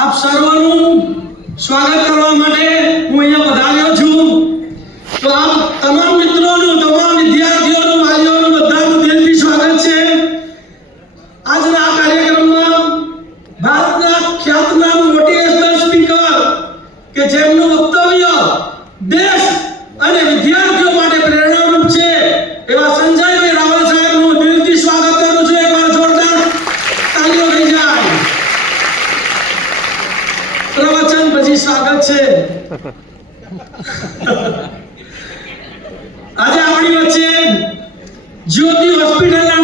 આપ સર્વનું સ્વાગત કરવા માટે હું અહીંયા પધાર્યો છું. તો આપ તમામ મિત્રોનું, તમામ વિદ્યાર્થીઓનું, વાલીઓનું બધાનું દિલથી સ્વાગત છે. આજના આ કાર્યક્રમમાં ભારતના ખ્યાતનામ મોટિવેશનલ સ્પીકર કે જેમનું વક્તવ્ય દેશ અને વિદ્યાર્થીઓ માટે પ્રેરણારૂપ છે એવા સંજયભાઈ રાવલ સાહેબનું દિલથી સ્વાગત કરું છું. એકવાર જોરદાર તાળીઓ થઈ જાય. પ્રવચન પછી સ્વાગત છે. આજે આપણી વચ્ચે જ્યોતિ હોસ્પિટલના